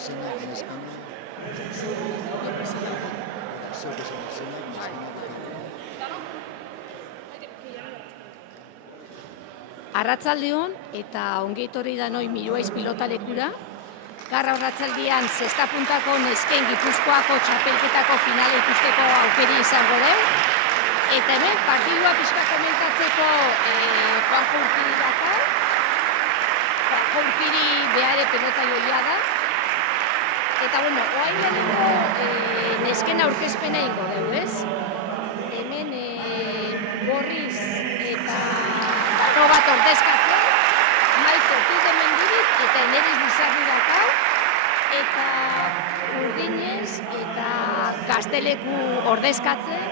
Izenak neskana, zeu esan izenak neskana. Arratsaldeon eta ongi etorri danoi Miruaiz pilotalekura. Gaur arratsaldean zesta puntako nesken Gipuzkoako txapelketako finala ikusteko aukeri izango dugu. Eta hemen partidua pixka komentatzeko Juanjo Urkiri dakar. Juanjo Urkiri behare pelota joia da. Eta bueno, oain lehenengo nesken aurkezpena ingo dugu, ez? Hemen Gorriz eta Garo bat ordezkatzen, Maite Pide Mendirik eta Eneriz Bizarri dakau, eta Urdinez eta Gazteleku ordezkatzen,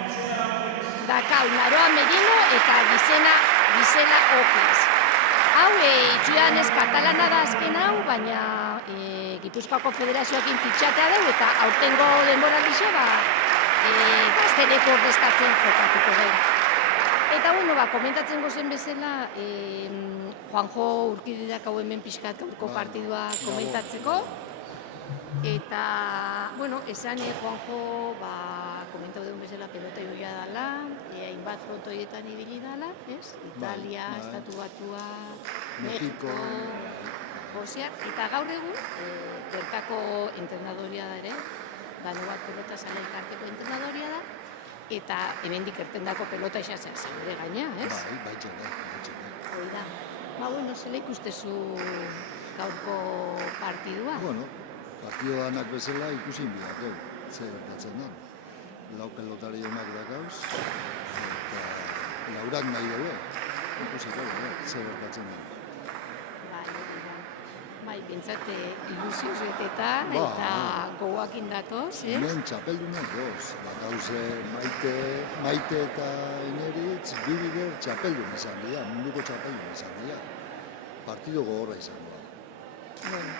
dakau Naroa Merino eta Gisela Okiz. Hau, itxuan ez katalana da azken hau, baina Gipuzkoako Federazioakin fitxatea dugu eta aurtengo denboraldixo Gazteleku ordezkatzen jokatuko dugu. Eta bueno, komentatzen gozen bezala, Juanjo Urkidirak hau hemen pixkat gaurko partidua komentatzeko. Eta, bueno, esan Juanjo, komentau dugun bezala pelota joia dela, hainbat frontoietan ibili dela, ez? Italia, Estatu Batua, Mexiko, Josia, eta gaur egun, bertako entrenadoria da ere, Gano bat pelota zale elkarteko entrenadoria da, eta hemendik ertendako pelota esatzen ere gaina, ez? Bai, txene. Hoi da. Bueno, zela ikustezu gaurko partidua? Bueno, partidoanak bezala ikusi biak, ze gertatzen da. Lau pelotari honak dakauz, eta laurak nahi dugu, ikusiko, ze gertatzen da. Bai, bintzat ilusioz beteta eta gogoakin datoz, ez? Hemen txapeldunak goz, dakauze Maite eta Ineritz, bibiger txapeldun izan dira, munduko txapeldun izan dira. Partido gogorra izango da. Bueno,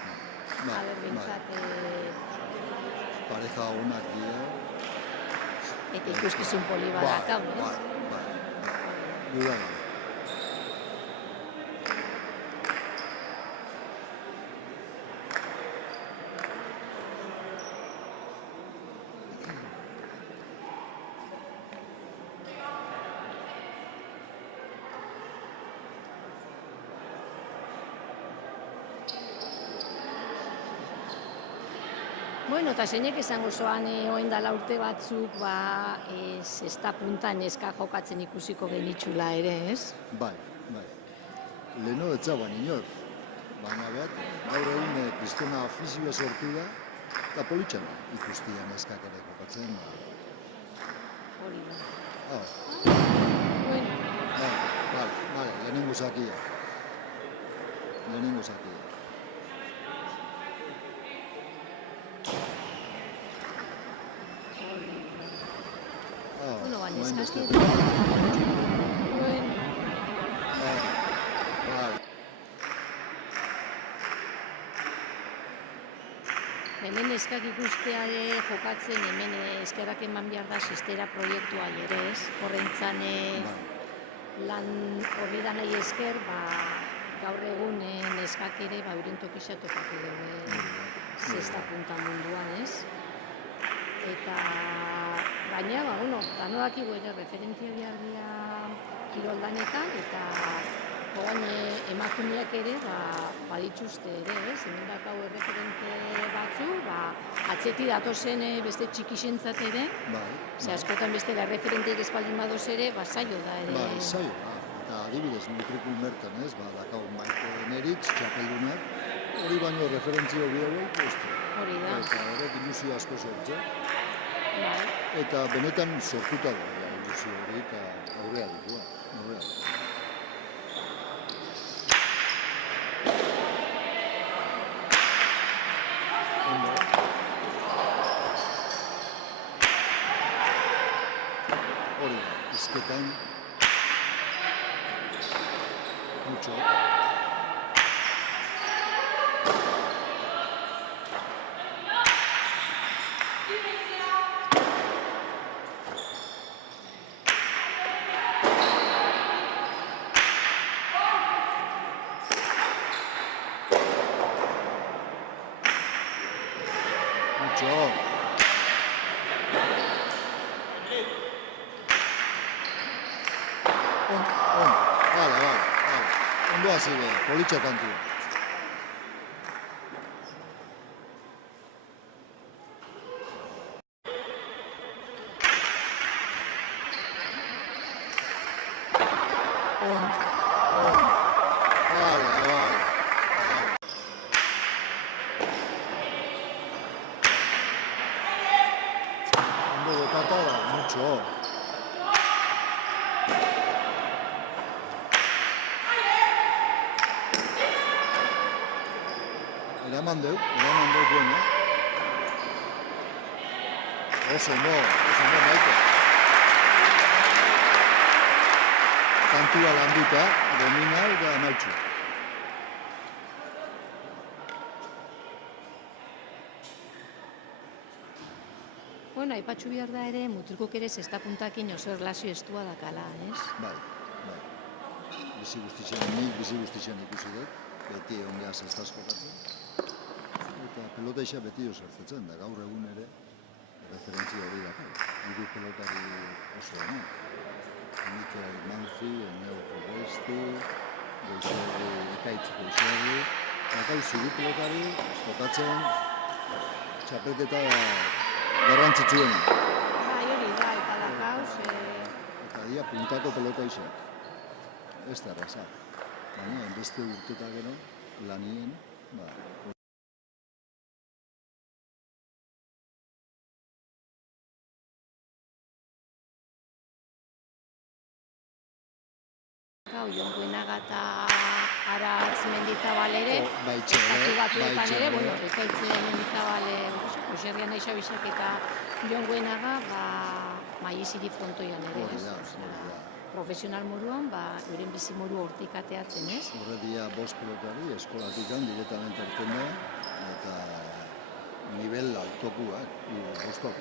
bintzat... Pareja honak dira. Eta ikuskizun poli badakau, ez? Bai. Gura da. Bueno, eta zeinek esango zoan oen dala urte batzuk, zesta punta neska jokatzen ikusiko genitxula ere, ez? Bai. Leheno etzaban inor, baina bat, gaur egun kristona afizioa sortu da, eta politxan ikustia neskak ere jokatzen. Hori da. Bueno. Vale, lehenengo zakia. Bueno, neskak ere. Hemen neskak ikusteare jokatzen, hemen eskerrak eman behar da zestera proiektua ere, ez? Horrentzan lan horri da nahi esker, gaur egun neskak ere euren tokisa topatu dugu zesta punta munduan, ez? Eta gaina, danoak ere referentzia behar dira kiroldanetan, eta hogan emakumeak ere badituzte ere, ez? Hemen dakau erreferente batzu, atzeti datozen beste txikisentzat ere, ze askotan bestela erreferenteik espaldin badoz ere, zailo da ere. Zailo da, eta adibidez, mutrikul mertan, ez? Dakau Maite Eneritz, txapeldunak, hori baino referentzio biogu, hori da. Eta horrek ilusio asko sortzen. Eta benetan sortuta da ilusio hori, eta aurrea ditua. Hori da, izketan mucho. Macho. Vale. Ondo hasi be, politxo kantua. Vale. Ondo botata da, mucho. Eraman deu bueno. Oso ondo, maite. Kantua landuta, domina eta amaitxu. Bueno, aipatxu behar da ere, mutrukok ere zesta puntakin oso erlazio estua dakala, ez? Bai. Bizi guztixen ikusi dut, beti ongea zestaz jokatzen. Eta pelota isa beti osertatzen da, gaur egun ere referentzia hori dakar. Hiru pelotari oso dena. Mikel Manzi, Eneo Probesti, Ekaitz Goizerri. Eta hiru pelotari jokatzen txapelketa garrantzitsuena. Hori da, eta dakauz... Eta dia puntako pelota izan. Ez da erraza. Baina, beste urteta gero, lanien, Jon Buenaga eta Aratz Mendizabal ere, Baitxerre. Batuetan ere, bueno, Ekaitz Mendizabal, Goizerrian Aixa Bixak eta Jon Buenaga, Maiziri frontoian ere, ez? Profesional moduan, euren bizi modu hortik ateatzen, ez? Horretia bost pelotari, eskolatik direktamente hartzen da, eta nivel altokuak, bostok.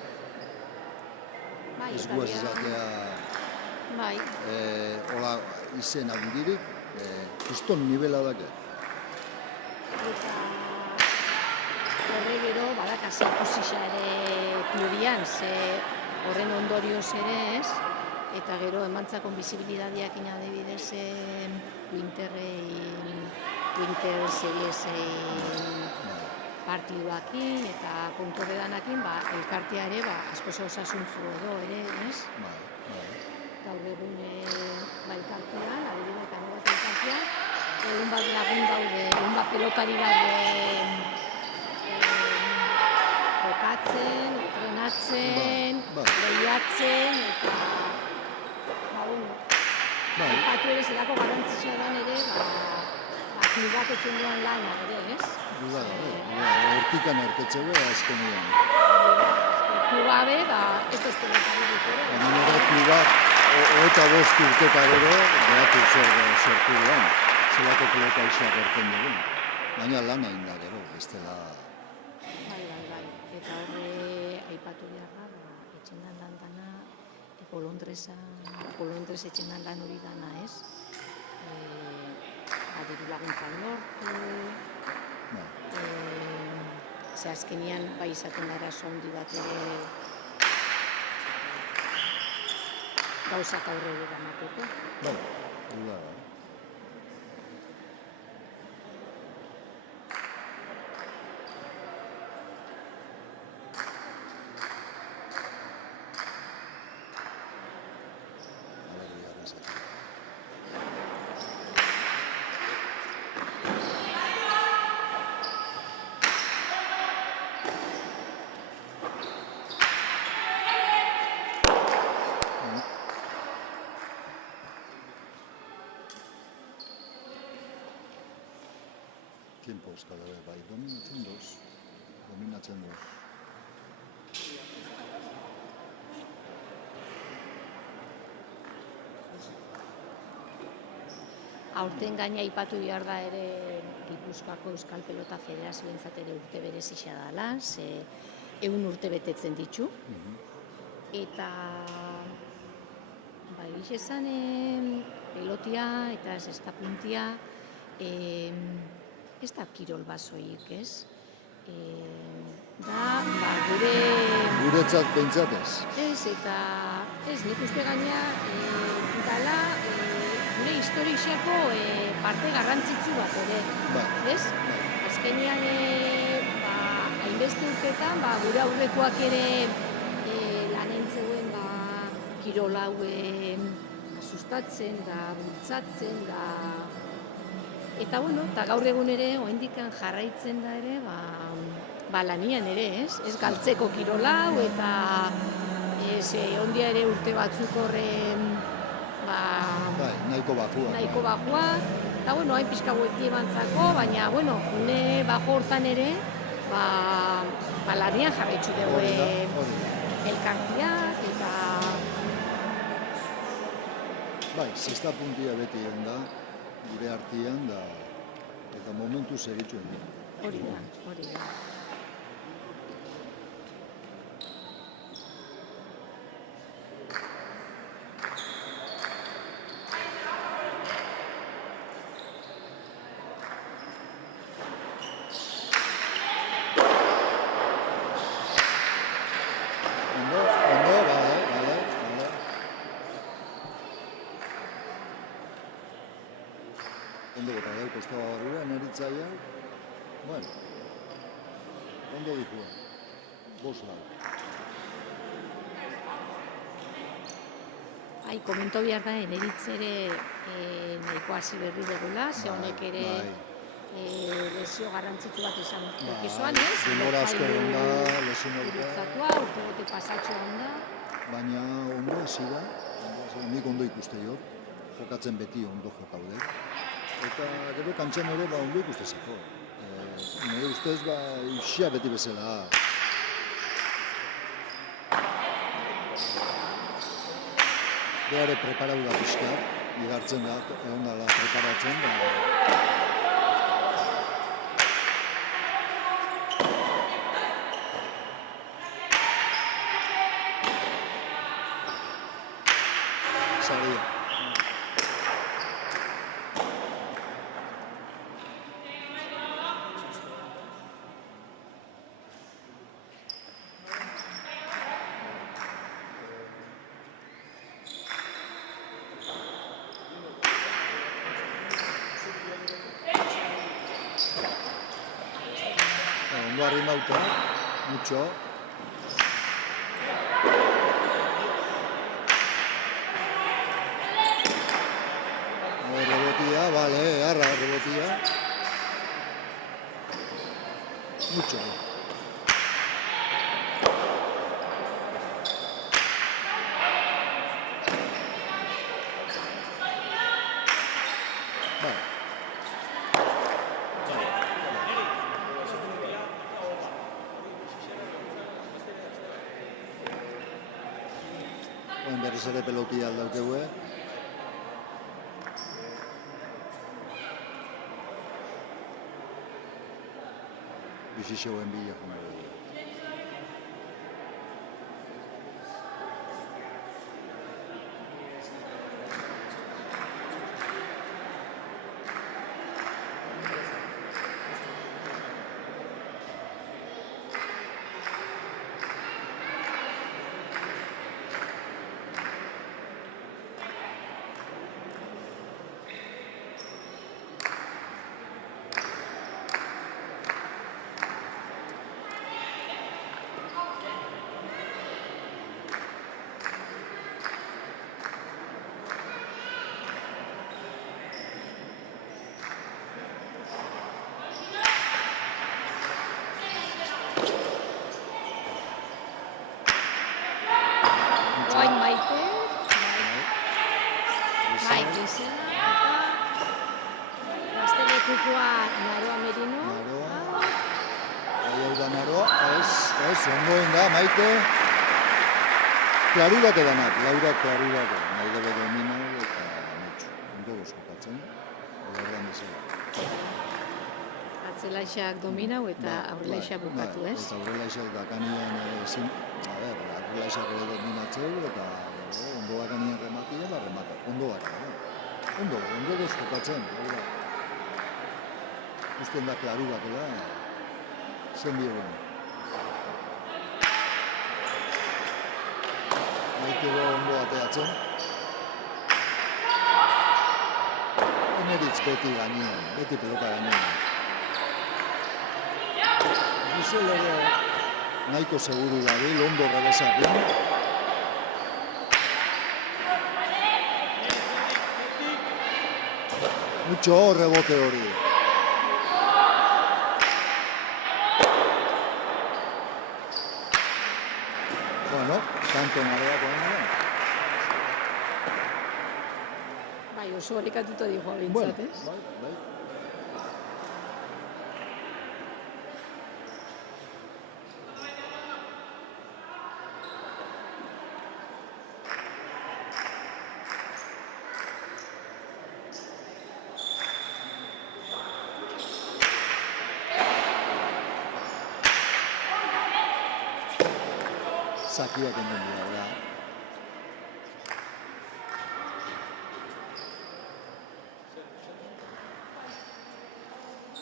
Ez guaz izatea, hola izen handirik, kriston nivela dake. Eta horre gero, badakaz ikusisa ere klubian, ze horren ondorioz ere, ez? Eta gero emantzakon bizibilidadiak inadibidez Winter Series partiduakin eta kontorredanakin elkartea ere asko osasuntzu edo ere, ez? Gaur egun elkartean, adibidez eta nebat elkartean, egun bat lagun daude, egun bat pelotari daude jokatzen, entrenatzen, lehiatzen, eta aipatu ere zelako garantzitsua dan ere, klubak etxen duan lana ere, ez? Hortikan ertetzeko azkenean. Klubabe, ez ez pelotari dut ere. Hemen ere klubak, eta bost urteta gero, behatu sortu duan, zelako pelota isak erten dugu. Baina lan egin da gero, ez dela... Bai. Eta horre aipatu behar da, etxen dan lan dana, Bolondrez etxen dan lan hori dana, ez? Diru laguntzan lortu, ze azkenian bai izaten arazo handi bat ere gauzak aurrera eramateko. Bai, da. Tiempos cada vez bai, dominatzen doz. Aurten gaina aipatu behar da ere Gipuzkoako Euskal Pelota Federazioentzat ere urte berezia dela, ze 100 urte betetzen ditu. Eta egiz esan pelotia eta zesta puntia ez da kirol basoik, ez? da, gure... Guretzat behintzat ez. Ez, eta ez, nik uste gaina dala gure historixako parte garrantzitsu bat ere, ez? Azkenean, hainbeste urtetan, gure aurrekoak ere lanen zeuen kirola sustatzen, bultzatzen, eta bueno, eta gaur egun ere, oraindikan jarraitzen da ere, lanian ere, ez? Ez galtzeko kirolau, eta ondia ere urte batzuk horren, nahiko bajua. Nahiko bajua, eta bueno, hain pixka buelti emantzako, baina, bueno, une bajo hortan ere, lanian jarraitzu dugu elkartiak, eta... Zesta puntia beti egon da, gure artian, eta momentu segitxuen da. Hori da. Ondo bota dut, kostaba barrura, neritzaia. Bueno, ondo dikua. 5-lau. Komento behar da, neritzere nahiko hasi berri degula, ze honek ere lesio garrantzitsu bat izan ekizuan, ez? Denbora asko egon da, lesionatua. Urte bote pasatxo egon da. Baina ondo hasi da, nik ondo ikuste jok, jokatzen beti ondo jokaude. Eta gero kantxan ere ondo ikustezako. Nire ustez, isia beti bezala. Beare preparatu da pixka, igartzen da, egon dala preparatzen da. Saria. Ondo arrimauta, mucho. Rebotia, vale, arra, rebotia. Mucho. Vale. Berriz ere pelotia aldaukegue. Bizixoen bila jongo. Gaztelekukoa Naroa Merino. Hau da Naroa, ez, ondoen da, Maite. Klarurak edanak, Laura klarurak edanak. Naide bere emina eta netxu. Ondo gozkopatzen, edardan bezala. Atzelaixak dominau eta aurrelaixak bukatu, ez? Eta aurrelaixak dakanian ezin, aurrelaixak ere dominatzeu eta ondo dakanian rematia, remata. Ondo dakanian. Ondo gozkopatzen, Usten da klaruak eda. zen biegun. Maitego ondo ateatzen. Eneritz beti gainean, beti pelota gainean. Gizel ere nahiko seguru dabil, ondo gabezakin. Mucho rebote hori. Bueno, tanto marea ponen. Bai, oso horrekatuta dihoa Bueno, bintzat, ez? bai. Zakiak enden dira, da.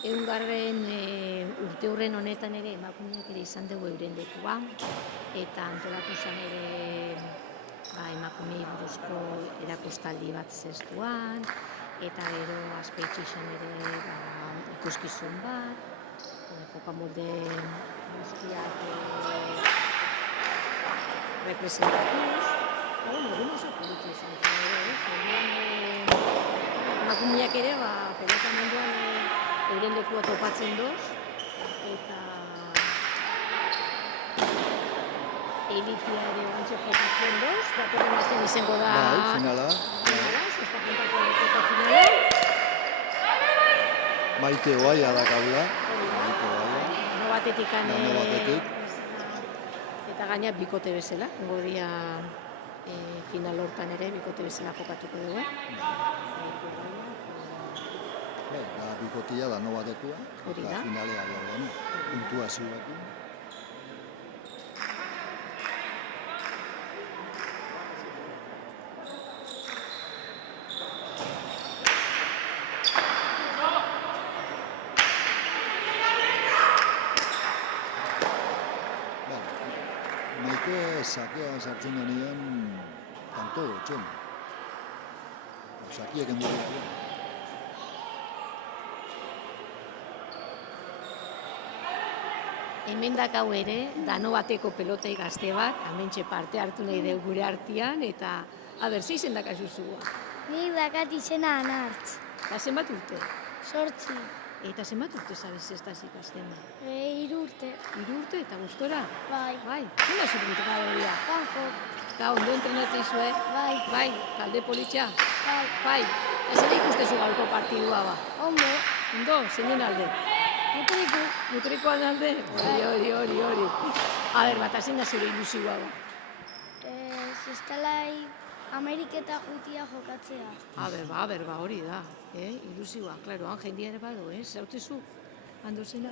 Eungarren urte hurren honetan ere emakumeak ere izan dugu euren lekua, eta antolatu zen ere emakumei buruzko erakustaldi bat zestuan, eta gero Azpeitxe izan ere ikuskizun bat, jokamolde guztiak representatuz. Egun oso politia izan zen ere, emakumeak ere pelota munduan euren lekua topatzen doz, eta elitia ere bantxe jokatzen doz, datorren azten izango da... Bai, finala. Zesta puntako lekoko finala. Maite oaia da kaula. Maite oaia. Dano batetik Dano batetik. Eta gaina bikote bezala, goria final hortan ere bikote bezala jokatuko dugu. Da bikotia da no batetua. Hori da. Eta finalea da, puntuazio batekin. Maite sakea sartzen denean tanto dutxen. Sakiak endugu. Hemen dakau ere, dano bateko pelotei gazte bat, hementxe parte hartu nahi dugu gure artean, eta, zei izen dakazu zua? Nik dakat izena Anartz. Eta zenbat urte? 8. Eta zenbat urte zabez ez da zikasten da? 3 urte. 3 urte eta gustora? Bai. Bai, zen da zure entrenadora? Juanjo. Eta ondo entrenatzen zue? Bai. Bai, talde politxa? Bai. Bai, eta zer ikustezu gaurko partidua ba? Ondo. Ondo, zeinen alde? Mutriku. Mutrikoan alde? Hori. Bata zein da zure ilusioa ba? Zestalai Ameriketa jutia jokatzea. Hori da, ilusioa, klaro, han jendia ere badu, zautzezu, hando zena.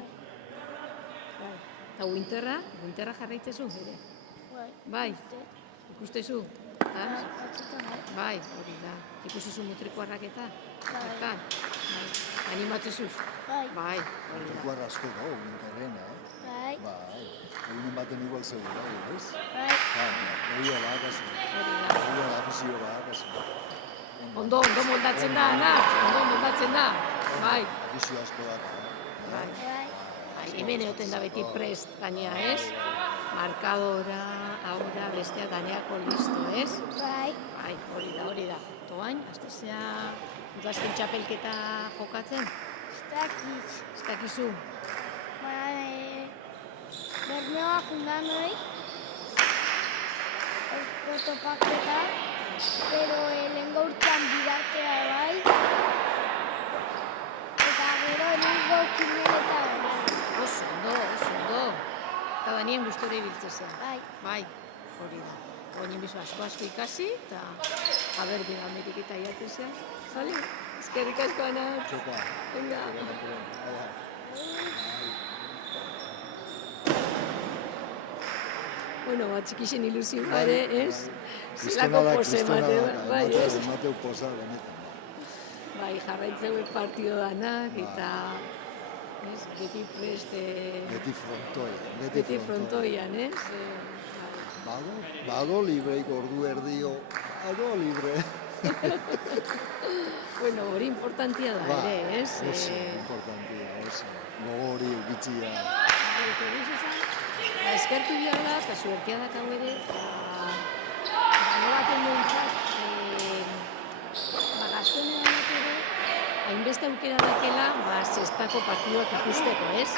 Eta winterra jarraitzezu, ere? Bai, ikustezu, bai, hori da, ikusizu mutrikoarrak eta, bertan, animatzezuz, bai, hori da. Mutrikoar asko da, winterrena, Bai. Egunen baten igual segura, ez? Bai. Egia da, kasi. Egia da, afizio da, kasi. Ondo moldatzen da, ondo moldatzen da, bai. Afizio asko da, Bai. Bai. Hemen egoten da beti prest gainea, ez? Markadora, aurra, bestea gaineako listo, ez? Bai. Bai, hori da. Toain, aztezea udazken txapelketa jokatzen? Ez dakizu? Bermeoa jundan noi, topaketa, pero lehenko urtean bidartea bai, eta gero lehenko kimeneta bai. Oso ondo. Eta banien gustora ibiltzea. Bai, hori da. Oinen bizu asko ikasi, eta bera Ameriketa iatzea. Zale? Eskerrik asko, Anat. Txopa. Venga. Bueno, txikixen ilusio ere, ez? Zelako pose bai, ez? Mateu posa, benetan. Bai, jarraitzeu partido danak, eta Ez? Beti prest, Beti frontoia. beti frontoian, ez? Bado libreik ordu erdio, ado libre. Bueno, hori importantia da ere, ez? Oso importantia, oso. Gogo hori eukitzia. Eta egiz esan, eskertu behar da, eta suertia dakau ere, gano baten behintzat, gaztenean ere, hainbeste aukera dakela, zestako partiduak ikusteko, ez?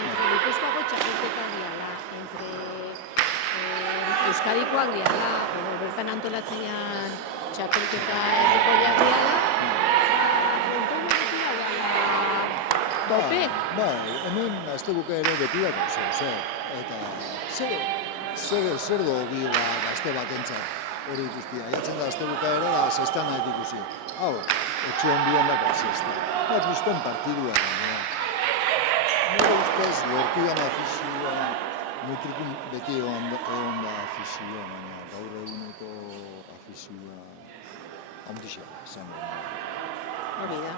Entre Gipuzkoako txapelketak diala, entre Euskadikoak diala, bertan antolatzean txapelketa errekoiak diala, tope. Hemen azte buka ere beti dago, zer. Eta zer dobi gazte batentzat hori ikustia. Iatzen da azte buka ere da zestan nahi ikusi. Hau, etxe onduen daka zesta. Bat guztien partidua da. Nire ustez lortu dan afizioa, mutrukun beti egon da afizioa, baina gaur eguneko afizioa ondixea, izango. Hori da.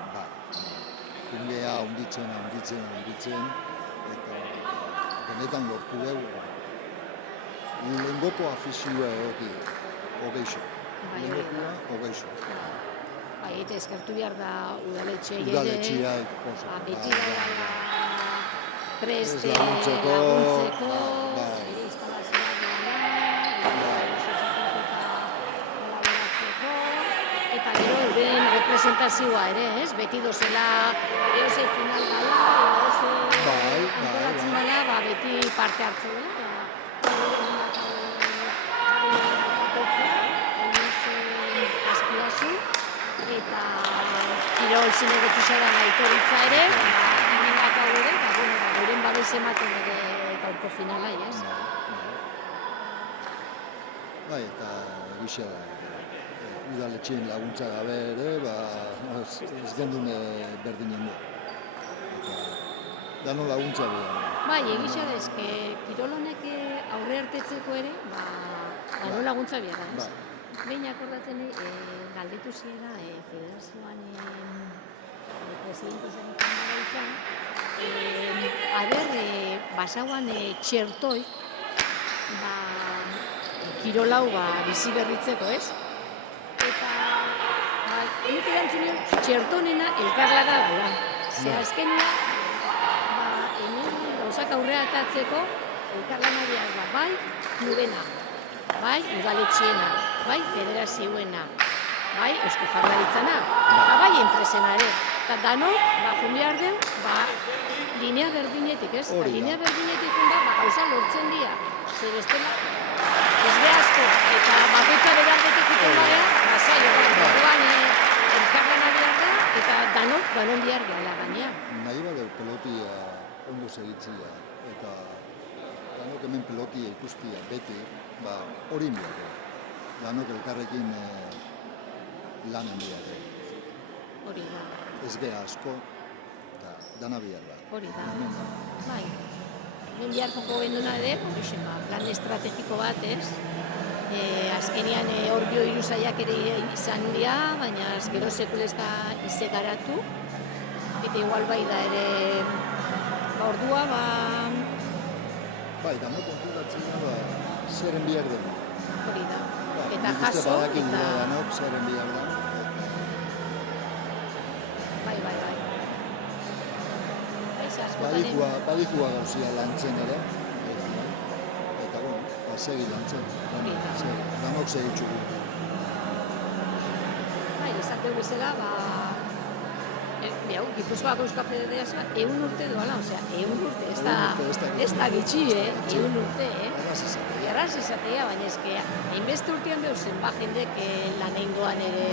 Kungea onditzen, eta benetan lortu dugu. Lengoko afizioa egoki, hogeixo. Lengokoa, hogeixo. Eta eskertu behar da udaletxeei ere. Udaletxeak, Beti da preste laguntzeko, instalazioak dela, kolaboratzeko, eta gero euren representazioa ere, ez? Beti dozela, eose final gala, eose antolatzen gala, beti parte hartzen dela. Eta kirol zinegotxara gaitoritza ere, hemen hau ere, euren babes ematen ere gaurko finala, ez? Eta egisa da, udaletxeen laguntza gabe ere, ez gendun berdinen da. Eta dano laguntza behar. Egisa da, eske kirol honek aurre hartetzeko ere, dano laguntza behar, ez? Behin akordatzen galdetu ziera federazioan presidente zen gara izan, basauan txertoi kirolau bizi berritzeko, ez? Eta enik erantzun nion txertonena elkarlana da. Ze azkenean, hemen gauzak aurrera atatzeko elkarlana behar da, bai klubena, bai udaletxiena, bai federazioena, bai Eusko Jaurlaritzana, eta bai enpresena ere. Eta danok, joan behar den, linea berdinetik, ez? Eta linea berdinetik da, gauza lortzen dira. Zer bestela, ez behazko, eta bakoitza berardetik iten bagea, zailo, orduan elkarlana behar da, eta danok behar gala gainea. Nahi badeu pelotia ondo segitzia, eta danok hemen pelotia ikustia beti, hori behar da. Danok elkarrekin lanen behar da. Hori da. Ez geha asko, eta dana behar da. Hori da. Bai. Hemen beharko genduna ere, plan estrategiko bat, ez? Azkenean hor bio iruzaiak ere izan dira, baina gero sekulez da izegaratu. Eta igual bai da ere, ordua, Bai, dano konturatzen da, zeren behar da. Hori da. Eta jaso, eta... Danok, zeren behar da. Bai. Badikua gauzia lantzen ere, eta segi lantzen. Danok segitxugu. Bai, esate bezala, Gipuzkoako Euskal Federazioa 100 urte doala, osea, 100 urte, ez da gitxi, 100 urte, Erraz izatea, baina ezke, hainbeste urtean behar zenba jendek lan eingoan ere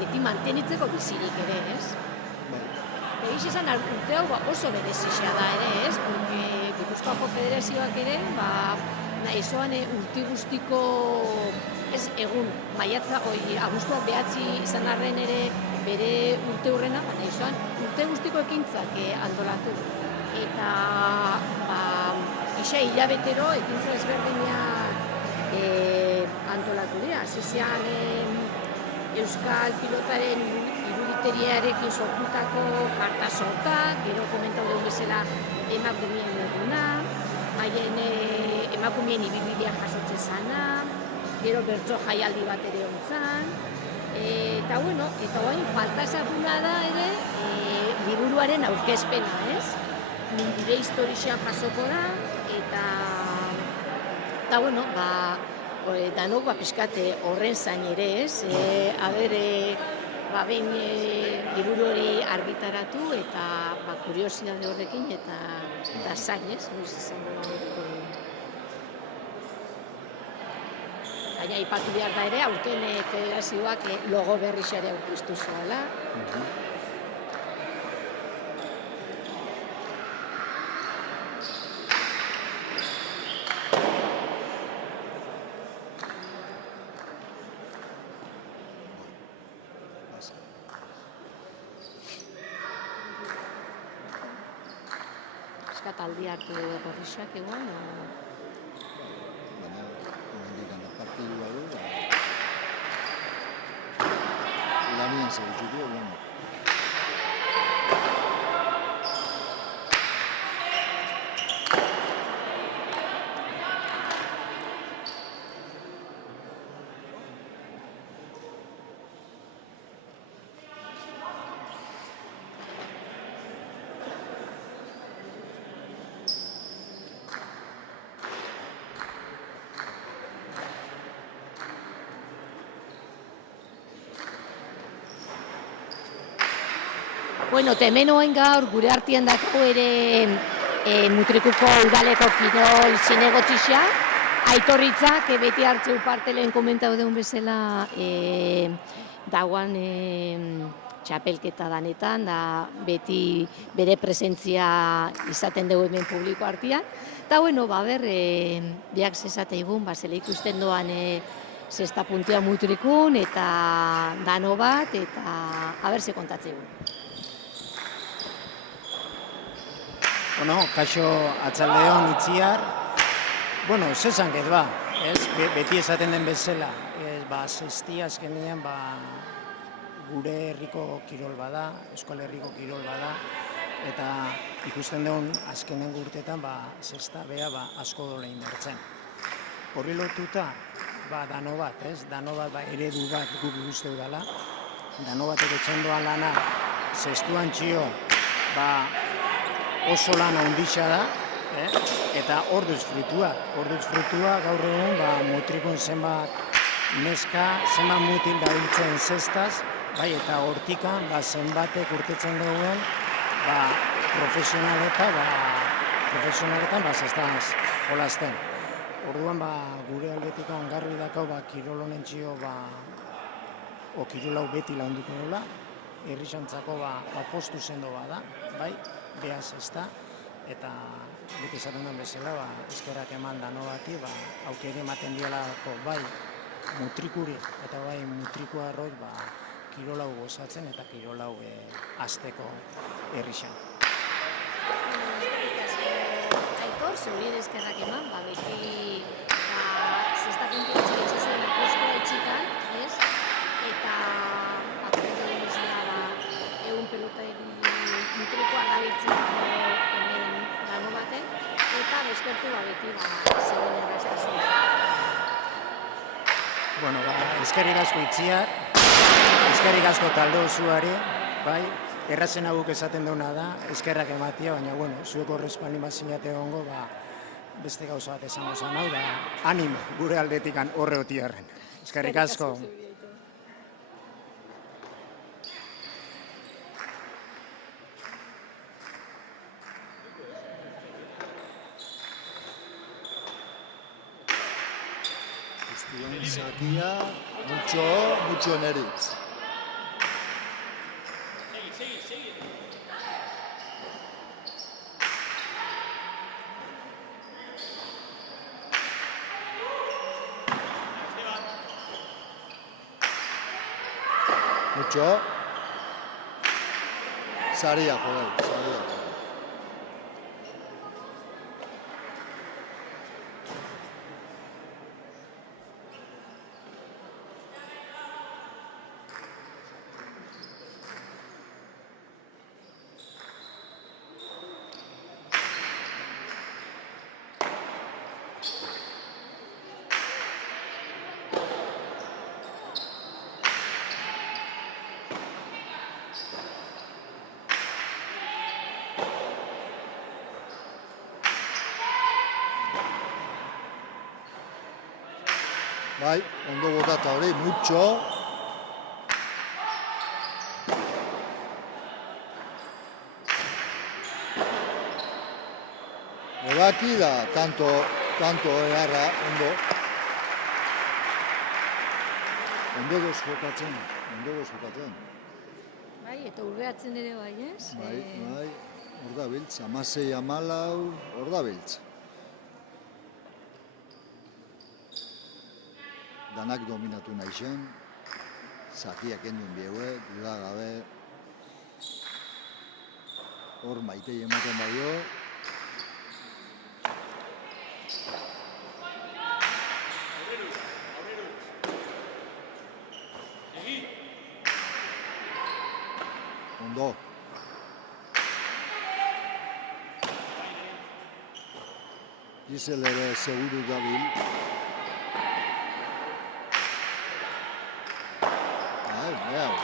beti mantenitzeko bizirik ere, ez? Egiz esan urte hau oso berezizia da ere, ez? Porque Gipuzkoako Federazioak ere, nahizoan urte guztiko, ez egun, maiatza, abuztuak behatzi izan arren ere bere urte hurrena, nahizoan urte guztiko ekintzak antolatu. Eta, isa hilabetero ekintza ezberdinak antolatu dira. Zezean Euskal pilotaren iruditeriarekin sortutako karta sortak, gero komentau dugu bezala emakumeen eguna, haien emakumeen ibibilea jasotzen zana, gero bertso jaialdi bat ere ontzan, eta bueno, eta orain falta zapuna da ere liburuaren aurkezpena, ez? Nire historixean jasoko da, eta bueno, danok pixkat horren zain ere, ez? Behin liburu hori argitaratu eta kuriosidade horrekin eta zain, ez? Noiz izango da Baina ipatu behar da ere, aurten federazioak logo berri xare aurkeztu zuela. Taldi hartu gorrixak eguan, baina hemendik partidua du, lanien segitzuko, Bueno, temenoen gaur gure artean dako ere Mutrikuko udaleko kirol zinegotzixa, Aitorritzak beti hartzeu parte lehen komentau deun bezala dagoan txapelketa danetan, da beti bere presentzia izaten dugu hemen publiko artean. Eta bueno, biak zezate egun, zela ikusten doan zesta puntia Mutrikun eta dano bat, eta ze kontatzeu. Bueno, kaixo atzaldeon itziar. Bueno, zezan ez ba, beti esaten den bezala, zestia azkenean gure herriko kirol bada, Euskal Herriko kirol bada, eta ikusten duen azkenen urteetan zesta bea asko dola inbertzen. Horri lotuta, dano bat, dano bat eredu bat guk guzteu dela, dano bat egetzen doan lana, zestuan txio, oso lan handitxa da, eta orduz frutua gaur egun Mutrikun zenbat neska, zenbat mutil dabiltzen zestaz, eta hortikan zenbatek urtetzen duen profesionaletan zestaz jolazten. Orduan gure aldetikan garbi dakau kirol honen txio kirol hau beti launduko dela, herrixantzako postu sendo bada, behaz ez da, eta beti esaten duen bezala, eskerak eman dano bati, aukere ematen dialako Mutrikuri eta Mutriku arroi kirolau gozatzen eta kirolau azteko herrixan. Aitor, zeurien eskerrak eman, beti zesta puntuatxik etxazen postoa etxikan, eta akorretu den bezala egun pelota Mutrikoa gabiltzen hemen dano baten, eta bezkertu beti zeuden erraztasun. Bueno, eskerrik asko itziar, eskerrik asko talde osoari, errazen haguk esaten duna da, eskerrak ematia, baina, zuek horrez animazinate egongo, beste gauza bat esango zan hau, animo gure aldetikan horre otiarren. Eskerrik asko. Zakia, mucho neritz. Mucho. Saria, joder, saria. Bai, ondo botata hori, mucho. Ebaki da, tanto eharra, ondo. Ondo doz jokatzen. Bai, eta urreatzen ere bai, ez? Bai, hor da biltz, 16-14, hor da biltz. Danak dominatu nahi zen, zakiak endun bieue, duda gabe. Hor maitei ematen badio. Ondo. Gisel ere seguru dabil.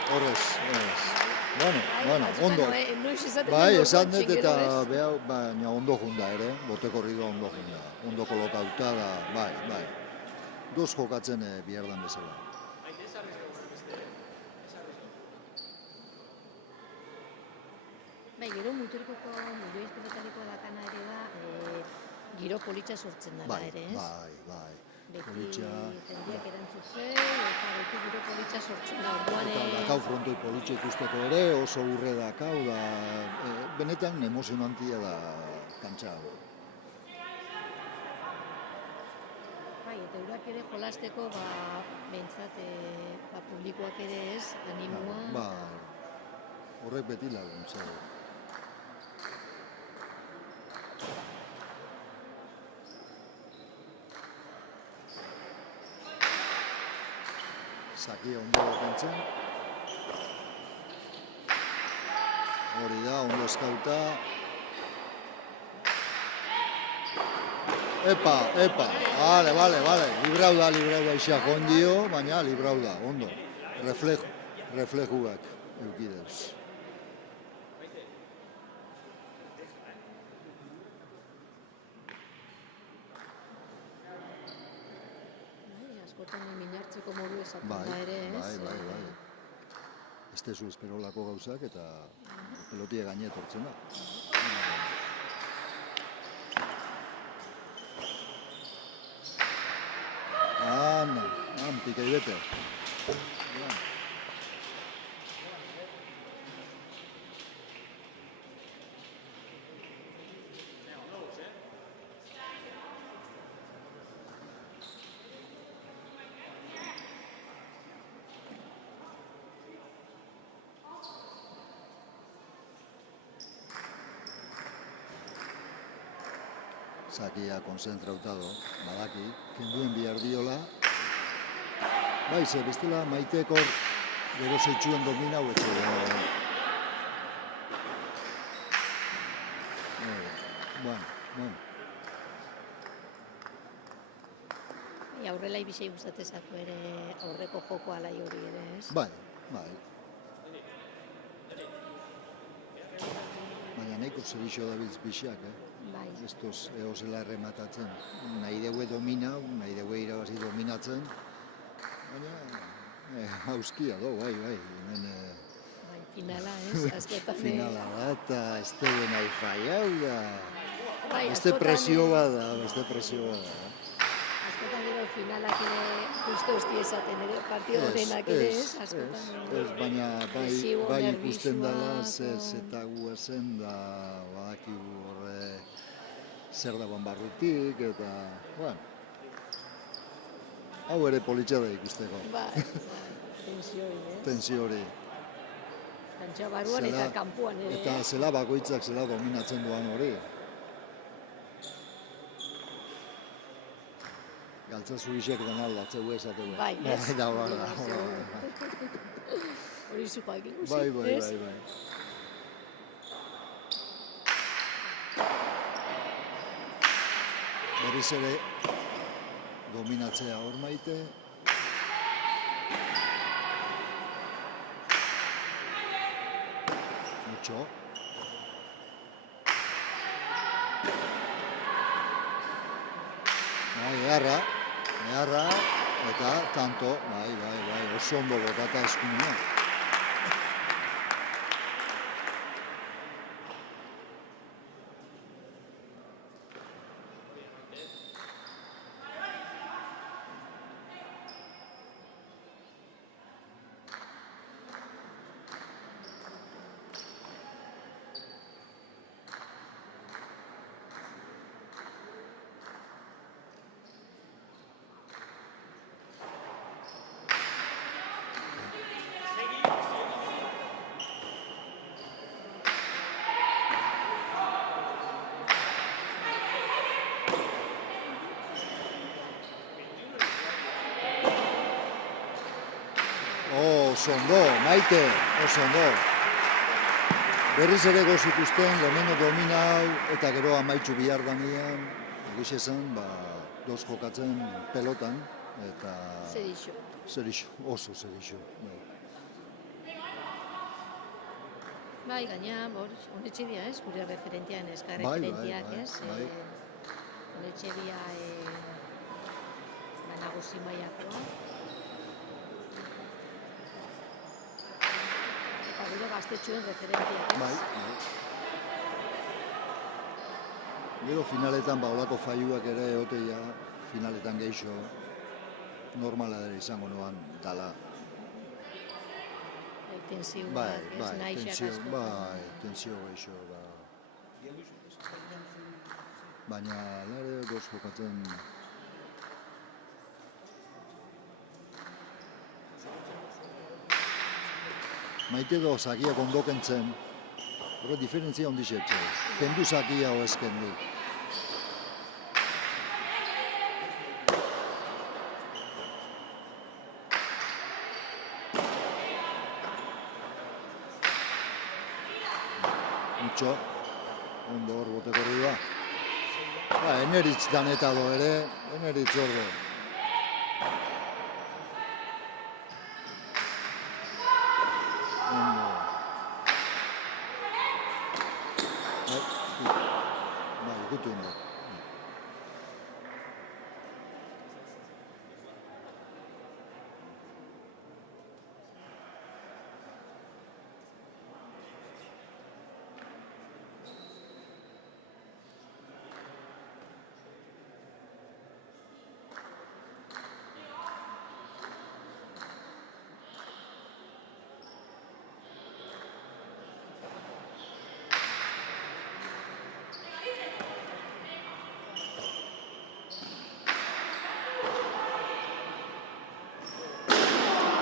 Horrez. Bueno, ondo. Bai, esan dut eta baina ondo junda ere, bote korridua ondo junda. Ondo kolokauta da, bai. Doz jokatzen bihardan bezala. Bai, gero muturikoko milioiz pilotaliko dakana ere da, giro politxa sortzen dara ere, ez? Bai. Beti jendeak erantzutzen, eta beti giro politxa sortzen da, orduan... Eta dakau frontoi politxa ikusteko ere, oso urre dakau, da benetan emozionantia da kantxa. Bai, eta eurak ere jolasteko, behintzat, publikoak ere ez, animua... Horrek beti laguntza. Zaki ondo kentzen. Hori da, ondo eskauta. Epa. Vale. Librau da isa jondio, baina librau da, ondo. Reflejuak eukidez. Askotan minartzeko modu esaten da ere, ez? Bai. Ez tezu esperolako gauzak eta pelotie gaine etortzen da. Pikai bete. Zakia konzentrauta do, badaki, kenduen bihar diola. Bai, ze bestela maiteko gero zeitxuen domina huetxe. Bueno. Aurrelai bisei gustatezako ere aurreko joko alai hori ere, ez? Bai. Baina nahiko zerixo dabiltz bixak, Bai. Estoz eozela errematatzen. Nahi deue domina, nahi deue irabazi dominatzen. Baina hauskia do, bai. Bai, finala, ez? Askotan... Finala da, eta ez dugu nahi faiau da. Bai, Beste presio bada. Askotan gero finalak ere justo hosti esaten ere, partido horrenak ere, ez? Ez, baina bai ikusten dela, eta gu ezen da, badakigu horre zer dagoen barrutik, eta, bueno, hau ere politxa da ikusteko. Bai, tensio hori, ez? Tensio hori. Kantxa barruan eta kanpoan ere. Eta zela bakoitzak zela dominatzen duan hori. Galtza zurizek den aldatzeu esateu. Bai, ez? Da, bala. Hori zukoak ikusi, Bai. ez? Berriz ere dominatzea hor maite. Mucho. Beharra. Eta tanto, bai, oso ondo botata eskumina. Oso ondo, Maite, oso ondo. Berriz ere goz ikusten, lehenengo domina hau, eta gero amaitzu bihar danean, egiz esan, doz jokatzen pelotan, eta... Zerixo, oso zerixo. Bai, gaina, honetxe dia, ez? Gure referentian ez, referentiak, ez? Honetxe dia, nagusi maiakoa. Gure gaztetxuen referentiak, ez? Bai. Gero finaletan olako faiuak ere egotea, finaletan geixo normala ere izango noan dala. Tensioak, ez? Naixak asko. Bai, tensio geixo. Baina, lare goz jokatzen... Maite do zakiak ondo kentzen, horre diferentzia ondi xetxe. Kendu zakia o ez kendu. Mutxo, ondo hor boteko hori da. Eneritz daneta do ere, eneritz hor do. Gutu ondo.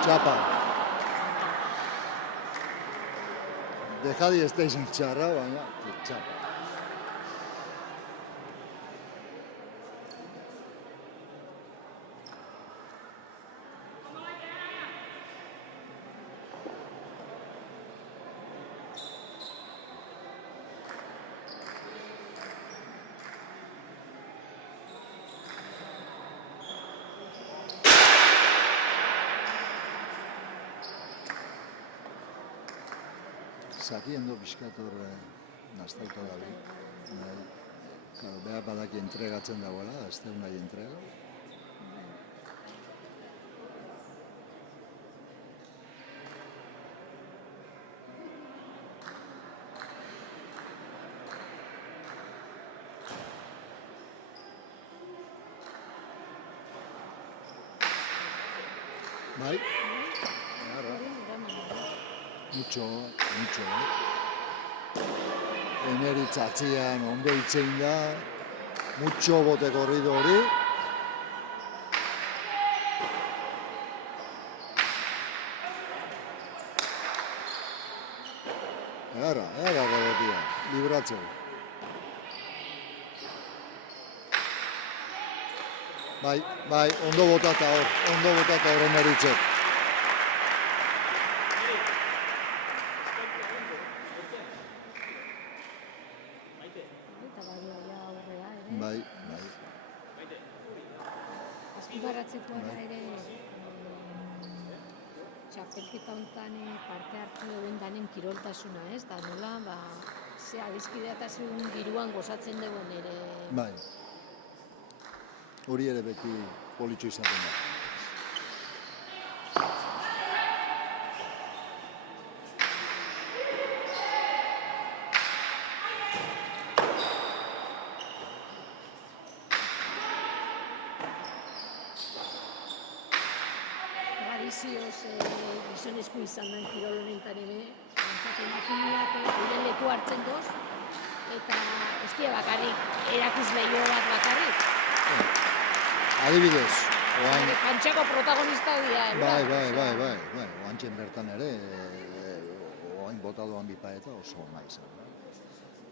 Txapa. Dejadi estáis txarra, baina txapa. Zakiendo pixkat hor naztauta dabi. Behar badaki entregatzen dagoela, ez da nahi entrega. Bai. Mucho. Eneritz atzian ondo itzein da, mucho bote korrido hori. Egarra gabotia, libratzeu. Bai, ondo botata hor Eneritzek. Bai. Azpimarratzeko ere txapelketa honetan parte hartu duen danen kiroltasuna, ez? Da nola, ze adizkideatasun giruan gozatzen duen ere... Bai. Hori ere beti politxo izaten da. tradizioz gizonezko izan den kirol honetan ere, emakumeak euren leku hartzen doz, eta ez dira bakarrik, erakusleio bat bakarrik. Adibidez, oain... Kantxako protagonista dira, Bai, oantxen bertan ere, oain bota doan bipaeta oso ona izan.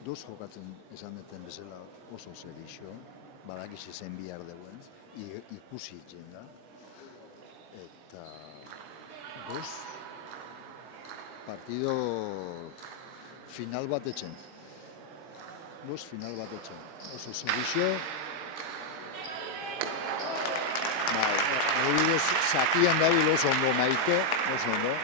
Doz jokatzen esan deten bezala oso zerixo, badakiz izen bihar deuen, ikusi itzen da, eta doz partido final bat etxen. Doz final bat etxen. Oso zerixo, adibidez, zatian dabil oso ondo Maite, oso ondo.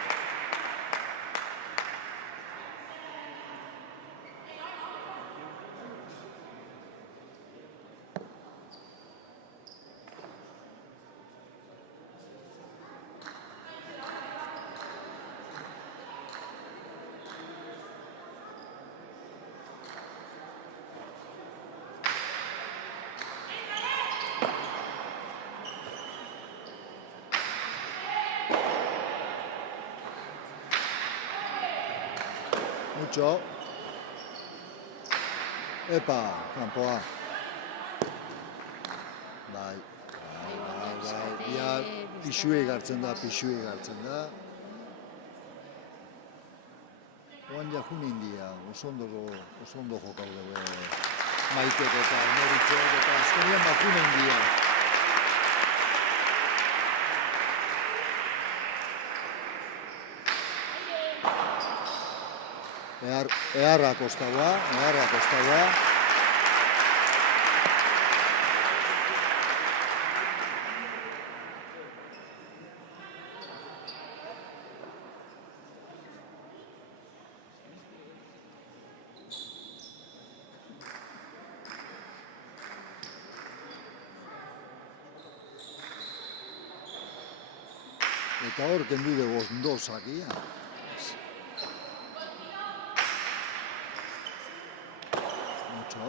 Mucho. Epa, kanpoa. Bai. Ja, pixuei gartzen da. Oan ja junin dia, oso ondo jokau dugu Maitek eta Noritzek eta azkenian bat junin dia. Eharra kostaua. Eta hor kendu dugu ondozak, Mucho.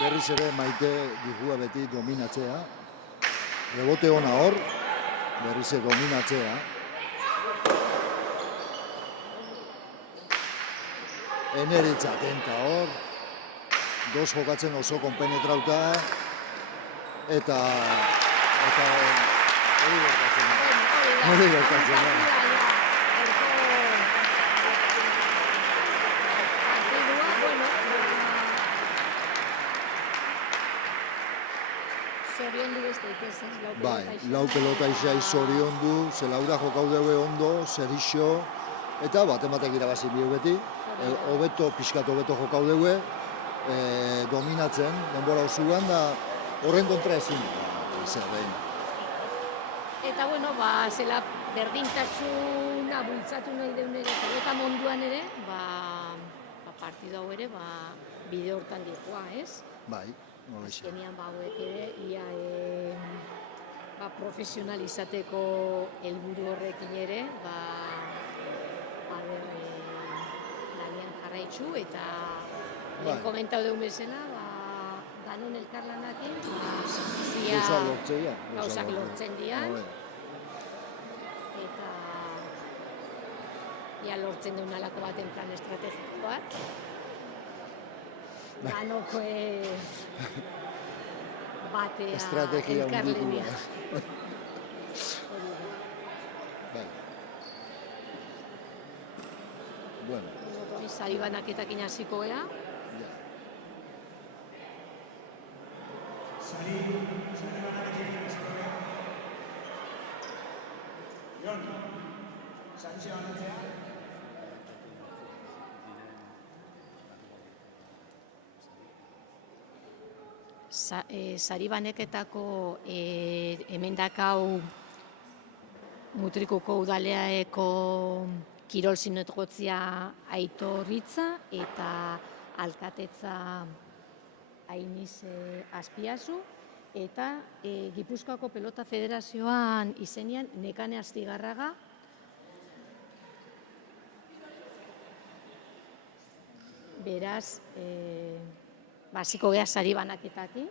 Berriz ere Maite digua beti dominatzea. Rebote ona hor, berriz ere dominatzea. Eneritz atenta hor. Doz jokatzen oso konpenetrauta, eta hori gertatzen da. Zoriondu beste ikezen, Bai, lau pelota izai zoriondu, ze laura jokau deue ondo, zerixo, eta bat-ematek irabazi bio beti, pixkat hobeto jokau deue, dominatzen, denbora osuan, da horren kontra ezin. Eta, zela berdintasuna bultzatu nahi deun ere, eta munduan ere, partidu hau ere, bide hortan dikoa, ez? Bai, nola izan. Azkenian hauek ere, ia profesionalizateko helburu horrekin ere, lanean jarraitzu, eta komentau deun bezala, danon elkarlanakin, gauzak lortzen dian, eta ia lortzen deun alako baten plan estrategiko bat, danoko batea elkarlenia. Sari banaketakin hasiko gea. Sari baneketako emendakau Mutrikuko udaleaeko kirol zinetgotzia Aitor Ritza eta alkatetza Ainiz Azpiazu, eta Gipuzkoako Pelota Federazioan izenean Nekane Astigarraga beraz, hasiko geha sari banaketatik.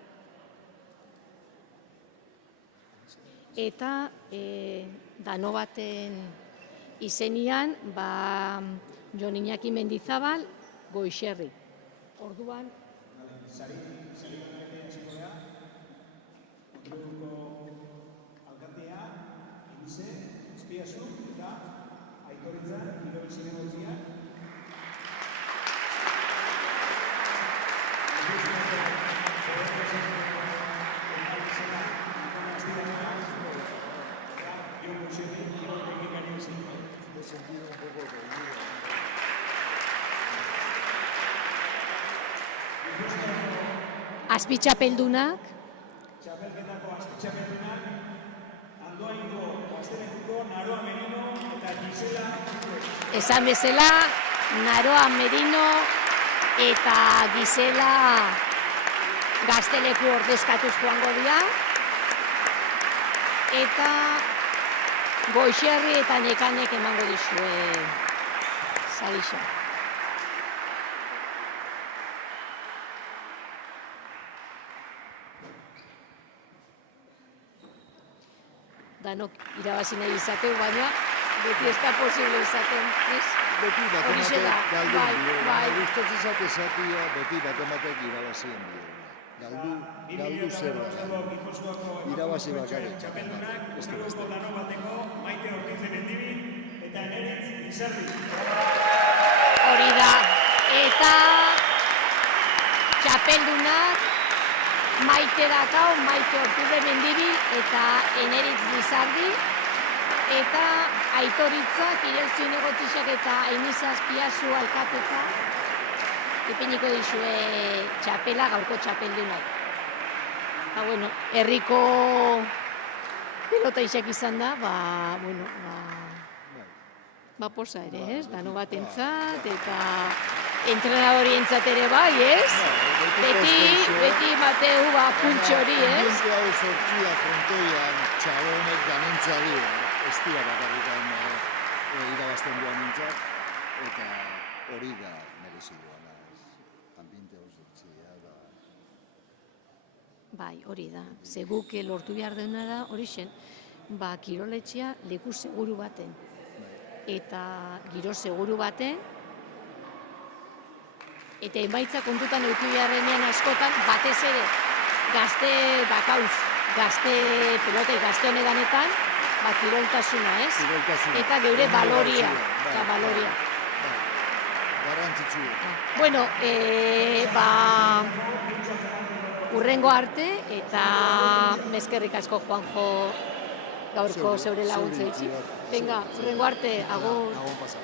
Eta dano baten izenian, Jon Iñaki Mendizabal Goixerri. Orduan, azpitxapeldunak, Txapelketako azpitxapeldunak, Andoaingo Gaztelekuko Naroa Merino eta Gisela. esan bezala, Naroa Merino eta Gisela Gazteleku ordezkatuz joango dira. Eta Goixerri eta Nekanek emango dizue sarixa. Danok irabazi nahi izateu, baina beti ez da posible izaten, ez? Beti Horixe batematek da, galdu bai, dio. bai. Gustatzen zait esatia beti batematek irabazien dio. Galdu zer da. Irabazi bakarrik. Txapeldunak, Ez du Urruko dano bateko Maite Ortiz Mendibin eta Eneritz Izarri. Hori da, eta txapeldunak Maite dakau, Maite Ortude Mendibil eta Eneritz Lizardi, eta Aitoritza, Kirel Zinegotxixak eta Ainiz Azpiazu alkatetza ipiniko dizue txapela, gaurko txapeldunak. Bueno, herriko pelota isak izan da, posa ere, ez? Dano batentzat, eta entrenadorientzat ere bai, ez? Beti Mateu puntxo hori, ez? Ambiente hau sortzia frontoian txabonek danentzari, ez dira bakarrikan irabazten duan nintzat, eta hori da merezi duana. Ambiente hau sortzia da. Bai, hori da. Seguk lortu behar dena da, hori zen, kiroletxea leku seguru baten. Eta giro seguru baten, eta emaitza kontutan eduki beharrenean askotan, batez ere, gazte dakauz, gazte pelotei, gazte honeganetan, kiroltasuna, ez? Eta geure baloria. Garrantzitsu. Bueno, urrengo arte, eta mezkerrik asko Juanjo gaurko zeure laguntza itxi. Venga, urrengo arte, agur. Agur pasa.